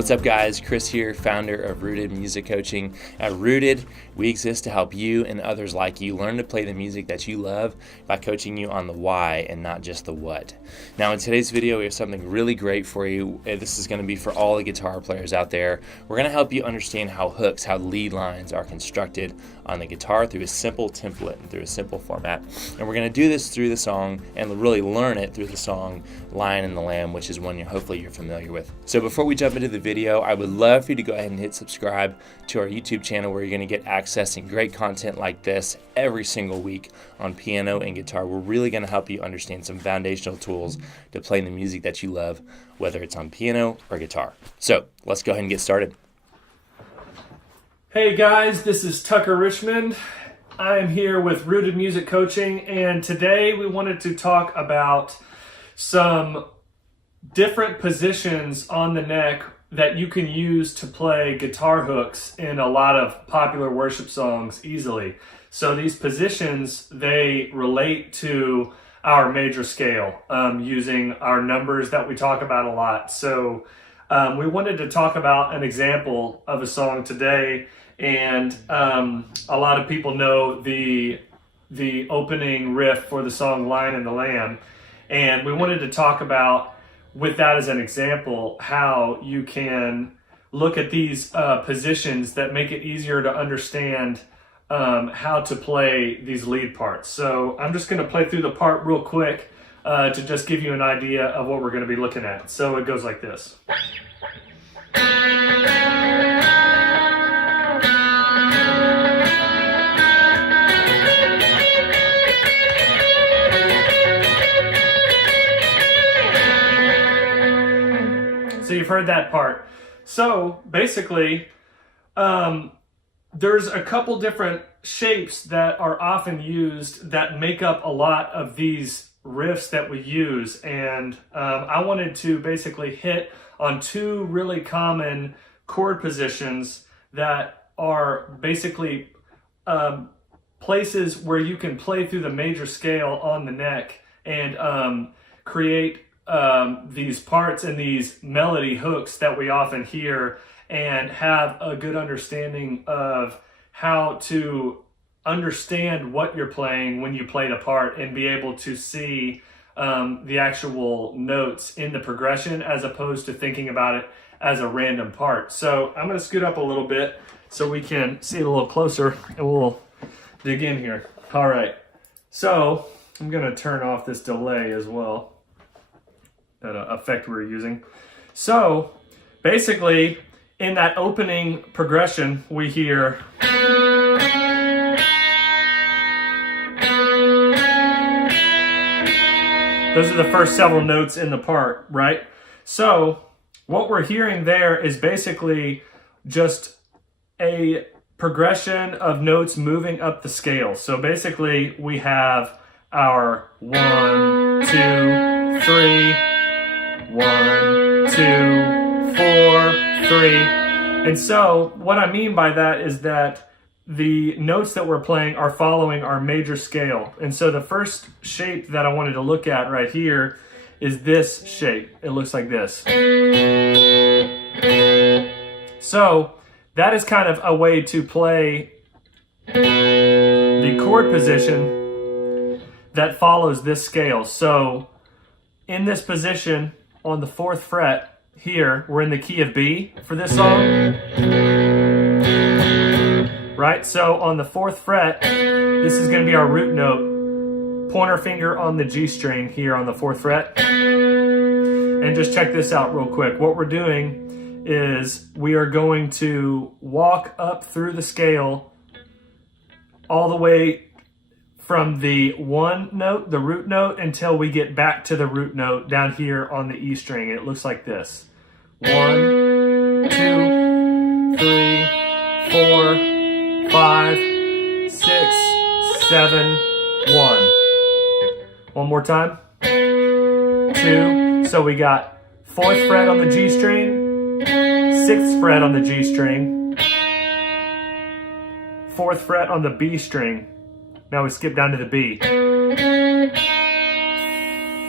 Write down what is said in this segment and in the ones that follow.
What's up, guys? Chris here, founder of Rooted Music Coaching. At Rooted, we exist to help you and others like you learn to play the music that you love by coaching you on the why and not just the what. Now, in today's video, we have something really great for you. This is going to be for all the guitar players out there. We're going to help you understand how hooks, how lead lines are constructed on the guitar through a simple template and through a simple format. And we're going to do this through the song and really learn it through the song Lion and the Lamb, which is one hopefully you're familiar with. So before we jump into the video, I would love for you to go ahead and hit subscribe to our YouTube channel, where you're going to get access and great content like this every single week on piano and guitar. We're really going to help you understand some foundational tools to play the music that you love, whether it's on piano or guitar. So let's go ahead and get started. Hey guys, this is Tucker Richmond. I am here with Rooted Music Coaching, and today we wanted to talk about some different positions on the neck that you can use to play guitar hooks in a lot of popular worship songs easily. So these positions, they relate to our major scale, using our numbers that we talk about a lot. So we wanted to talk about an example of a song today, and a lot of people know the opening riff for the song Lion and the Lamb, and we wanted to talk about, with that as an example, how you can look at these positions that make it easier to understand how to play these lead parts. So I'm just going to play through the part real quick to just give you an idea of what we're going to be looking at. So it goes like this. So you've heard that part. So basically, there's a couple different shapes that are often used that make up a lot of these riffs that we use. And I wanted to basically hit on two really common chord positions that are basically places where you can play through the major scale on the neck and create these parts and these melody hooks that we often hear, and have a good understanding of how to understand what you're playing when you play the part, and be able to see the actual notes in the progression as opposed to thinking about it as a random part. So I'm going to scoot up a little bit so we can see it a little closer, and we'll dig in here. All right, so I'm going to turn off this delay as well, that effect we're using. So basically, in that opening progression, we hear those are the first several notes in the part, right? So what we're hearing there is basically just a progression of notes moving up the scale. So basically, we have our 1, 2, 3, 1, 2, 4, 3. And so what I mean by that is that the notes that we're playing are following our major scale. And so the first shape that I wanted to look at right here is this shape. It looks like this. So that is kind of a way to play the chord position that follows this scale. So in this position, on the 4th fret here, we're in the key of B for this song, right? So on the 4th fret, this is going to be our root note, pointer finger on the G string here on the 4th fret. And just check this out real quick. What we're doing is we are going to walk up through the scale all the way from the 1 note, the root note, until we get back to the root note down here on the E string. It looks like this. 1, 2, 3, 4, 5, 6, 7, 1. One more time. 2. So we got 4th fret on the G string, 6th fret on the G string, 4th fret on the B string. Now we skip down to the B.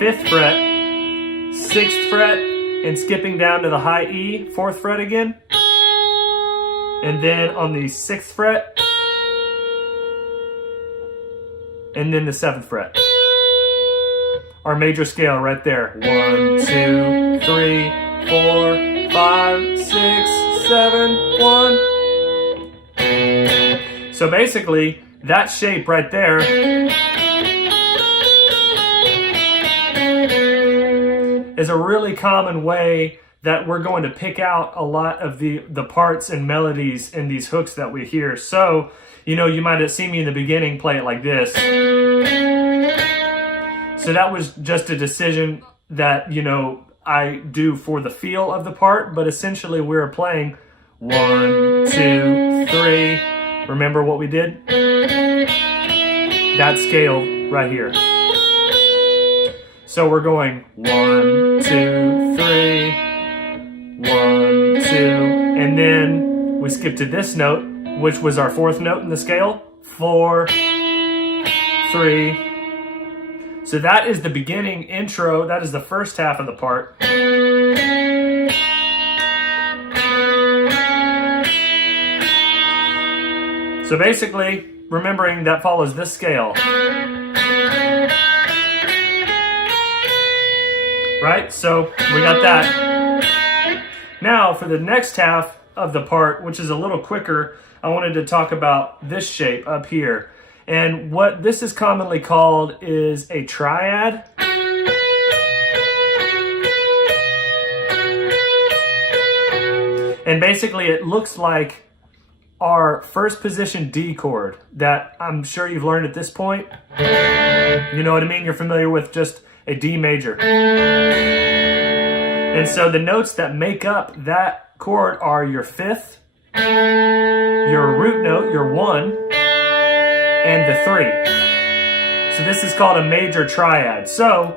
5th fret, 6th fret, and skipping down to the high E, 4th fret again. And then on the 6th fret, and then the 7th fret. Our major scale right there. 1, 2, 3, 4, 5, 6, 7, 1. So basically, that shape right there is a really common way that we're going to pick out a lot of the parts and melodies in these hooks that we hear. So, you know, you might have seen me in the beginning play it like this. So that was just a decision that, you know, I do for the feel of the part, but essentially we're playing 1, 2, 3. Remember what we did? That scale right here. So we're going 1, 2, 3, 1, 2, and then we skip to this note, which was our 4th note in the scale. 4, 3. So that is the beginning intro. That is the first half of the part. So basically, remembering that follows this scale. Right? So we got that. Now for the next half of the part, which is a little quicker, I wanted to talk about this shape up here. And what this is commonly called is a triad. And basically it looks like our first position D chord that I'm sure you've learned at this point. You know what I mean? You're familiar with just a D major. And so the notes that make up that chord are your 5th, your root note, your 1, and the 3. So this is called a major triad. So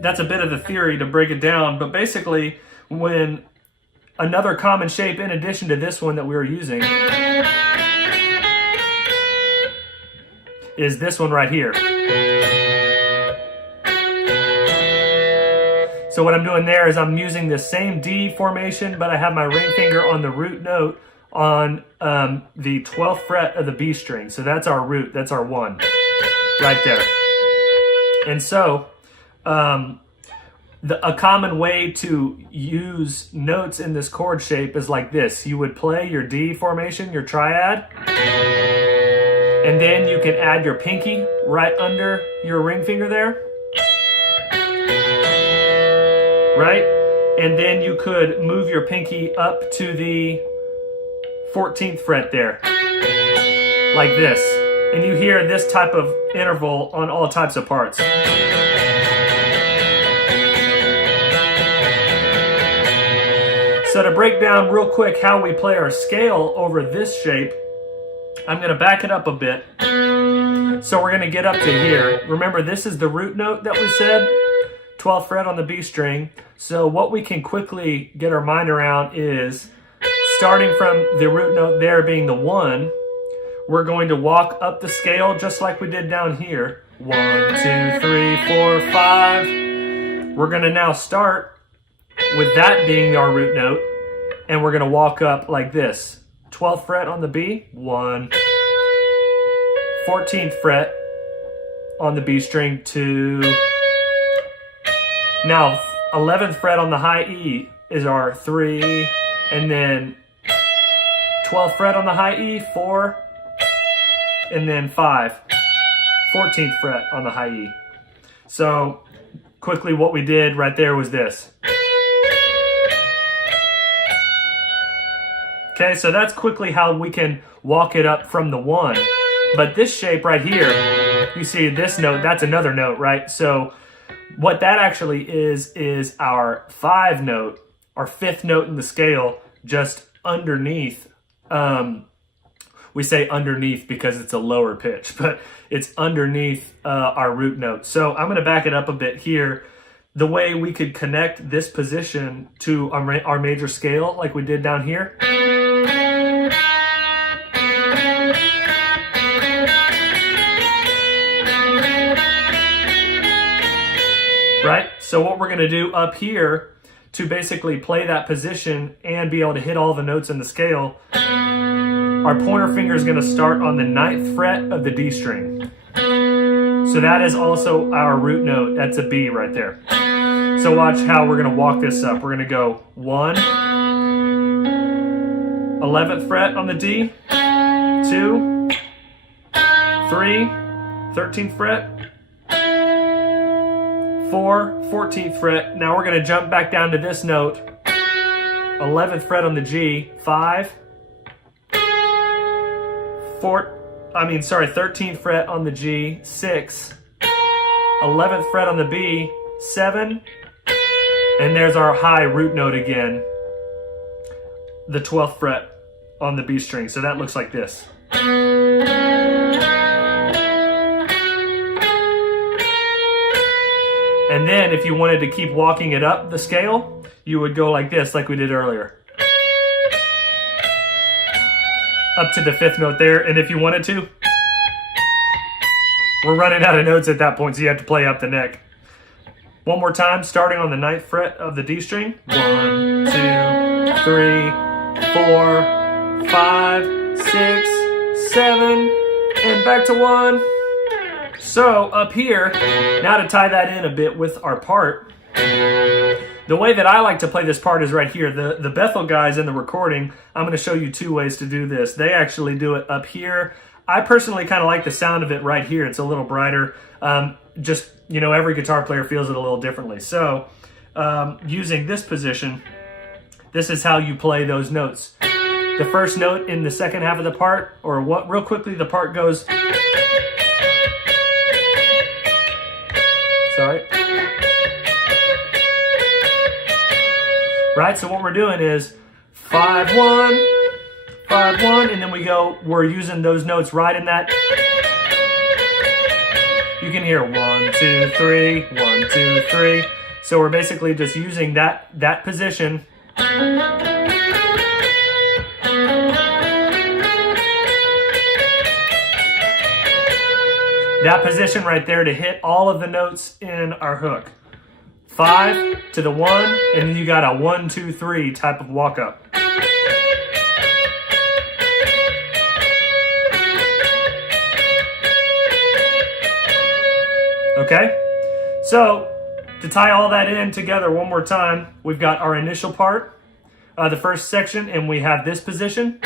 that's a bit of the theory to break it down, but basically when another common shape in addition to this one that we were using is this one right here. So what I'm doing there is I'm using the same D formation, but I have my ring finger on the root note on the 12th fret of the B string. So that's our root, that's our 1 right there. And so a common way to use notes in this chord shape is like this. You would play your D formation, your triad, and then you can add your pinky right under your ring finger there. Right? And then you could move your pinky up to the 14th fret there, like this. And you hear this type of interval on all types of parts. So to break down real quick how we play our scale over this shape, I'm going to back it up a bit. So we're going to get up to here. Remember, this is the root note that we said, 12th fret on the B string. So what we can quickly get our mind around is, starting from the root note there being the 1, we're going to walk up the scale just like we did down here. 1, 2, 3, 4, 5. We're going to now start with that being our root note, and we're going to walk up like this. 12th fret on the B, 1. 14th fret on the B string, 2. Now, 11th fret on the high E is our 3, and then 12th fret on the high E, 4, and then 5. 14th fret on the high E. So, quickly what we did right there was this. Okay, so that's quickly how we can walk it up from the 1. But this shape right here, you see this note, that's another note, right? So what that actually is our 5 note, our 5th note in the scale, just underneath. We say underneath because it's a lower pitch, but it's underneath our root note. So I'm going to back it up a bit here. The way we could connect this position to our major scale like we did down here. Right? So what we're going to do up here to basically play that position and be able to hit all the notes in the scale, our pointer finger is going to start on the 9th fret of the D string. So that is also our root note. That's a B right there. So watch how we're going to walk this up. We're going to go 1, 11th fret on the D, 2, 3, 13th fret, 4, 14th fret. Now we're going to jump back down to this note, 11th fret on the G, 5, 13th fret on the G, 6, 11th fret on the B, 7, and there's our high root note again, the 12th fret on the B string. So that looks like this. And then if you wanted to keep walking it up the scale, you would go like this, like we did earlier. Up to the 5th note there, and if you wanted to, we're running out of notes at that point, so you have to play up the neck. One more time, starting on the 9th fret of the D string. 1, 2, 3, 4, 5, 6, 7, and back to 1. So up here, now to tie that in a bit with our part, the way that I like to play this part is right here. The Bethel guys in the recording, I'm going to show you 2 ways to do this. They actually do it up here. I personally kind of like the sound of it right here. It's a little brighter. Just, you know, every guitar player feels it a little differently. So using this position, this is how you play those notes. The first note in the second half of the part, or what, real quickly, the part goes... Sorry. Right, so what we're doing is 5, 1, 5, 1, and then we're using those notes right in that. You can hear 1, 2, 3, 1, 2, 3. So we're basically just using that position. That position right there to hit all of the notes in our hook. 5 to the 1, and then you got a 1, 2, 3 type of walk up. Okay? So, to tie all that in together one more time, we've got our initial part, the first section, and we have this position.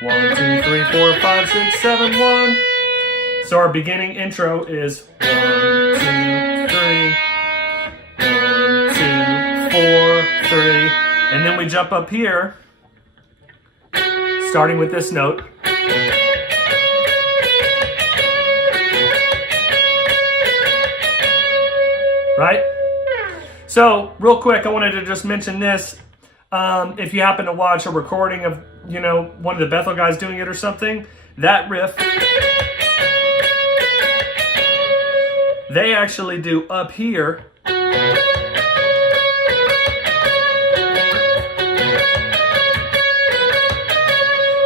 1, 2, 3, 4, 5, 6, 7, 1. So our beginning intro is 1, 2, 3, 1, 2, 4, 3, and then we jump up here, starting with this note. Right? So, real quick, I wanted to just mention this. If you happen to watch a recording of, you know, one of the Bethel guys doing it or something, that riff, they actually do up here.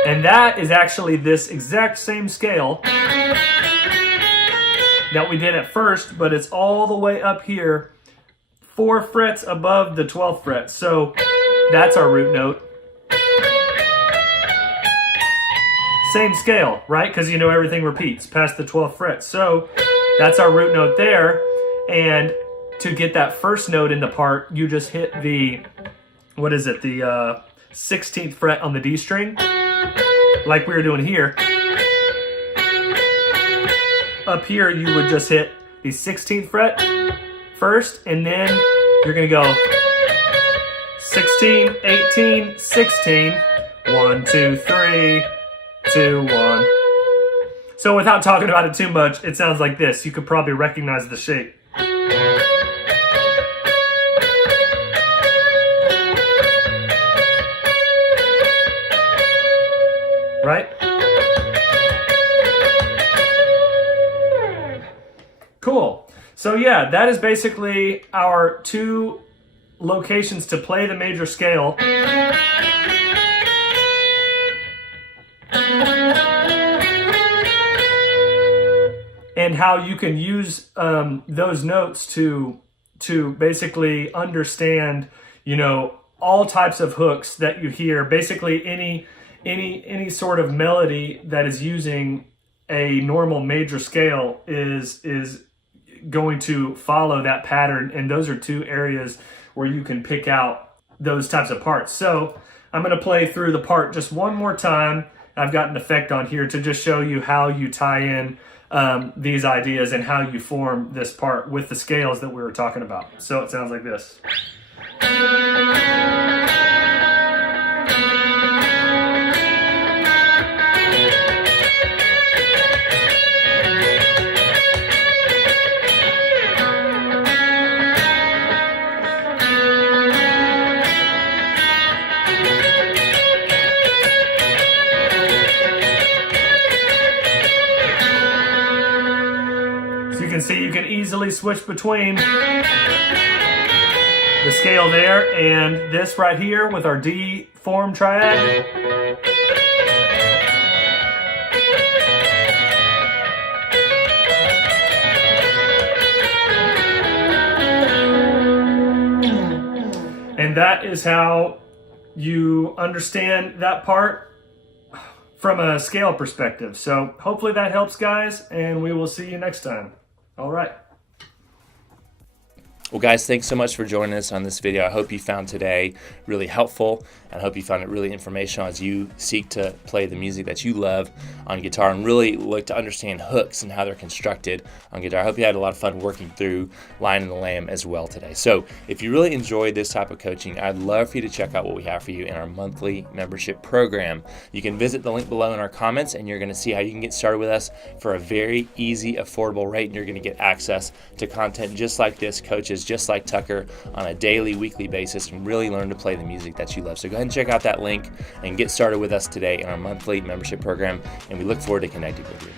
And that is actually this exact same scale that we did at first, but it's all the way up here, 4 frets above the 12th fret. So that's our root note. Same scale, right? Because you know everything repeats past the 12th fret. So that's our root note there. And to get that first note in the part, you just hit the, what is it? The 16th fret on the D string, like we were doing here. Up here, you would just hit the 16th fret first, and then you're going to go 16, 18, 16, 1, 2, 3, 2, 1. So without talking about it too much, it sounds like this. You could probably recognize the shape. Right? Cool. So yeah, that is basically our 2 locations to play the major scale. And how you can use those notes to to basically understand, all types of hooks that you hear. Basically, any sort of melody that is using a normal major scale is going to follow that pattern, and those are two areas where you can pick out those types of parts. So I'm going to play through the part just one more time. I've got an effect on here to just show you how you tie in these ideas and how you form this part with the scales that we were talking about. So it sounds like this. You can see you can easily switch between the scale there and this right here with our D form triad. And that is how you understand that part from a scale perspective. So hopefully that helps, guys, and we will see you next time. All right. Well, guys, thanks so much for joining us on this video. I hope you found today really helpful, and I hope you found it really informational as you seek to play the music that you love on guitar and really look to understand hooks and how they're constructed on guitar. I hope you had a lot of fun working through Lion and the Lamb as well today. So if you really enjoyed this type of coaching, I'd love for you to check out what we have for you in our monthly membership program. You can visit the link below in our comments, and you're going to see how you can get started with us for a very easy, affordable rate, and you're going to get access to content just like this, coaches just like Tucker, on a daily, weekly basis, and really learn to play the music that you love. So go ahead and check out that link and get started with us today in our monthly membership program, and we look forward to connecting with you.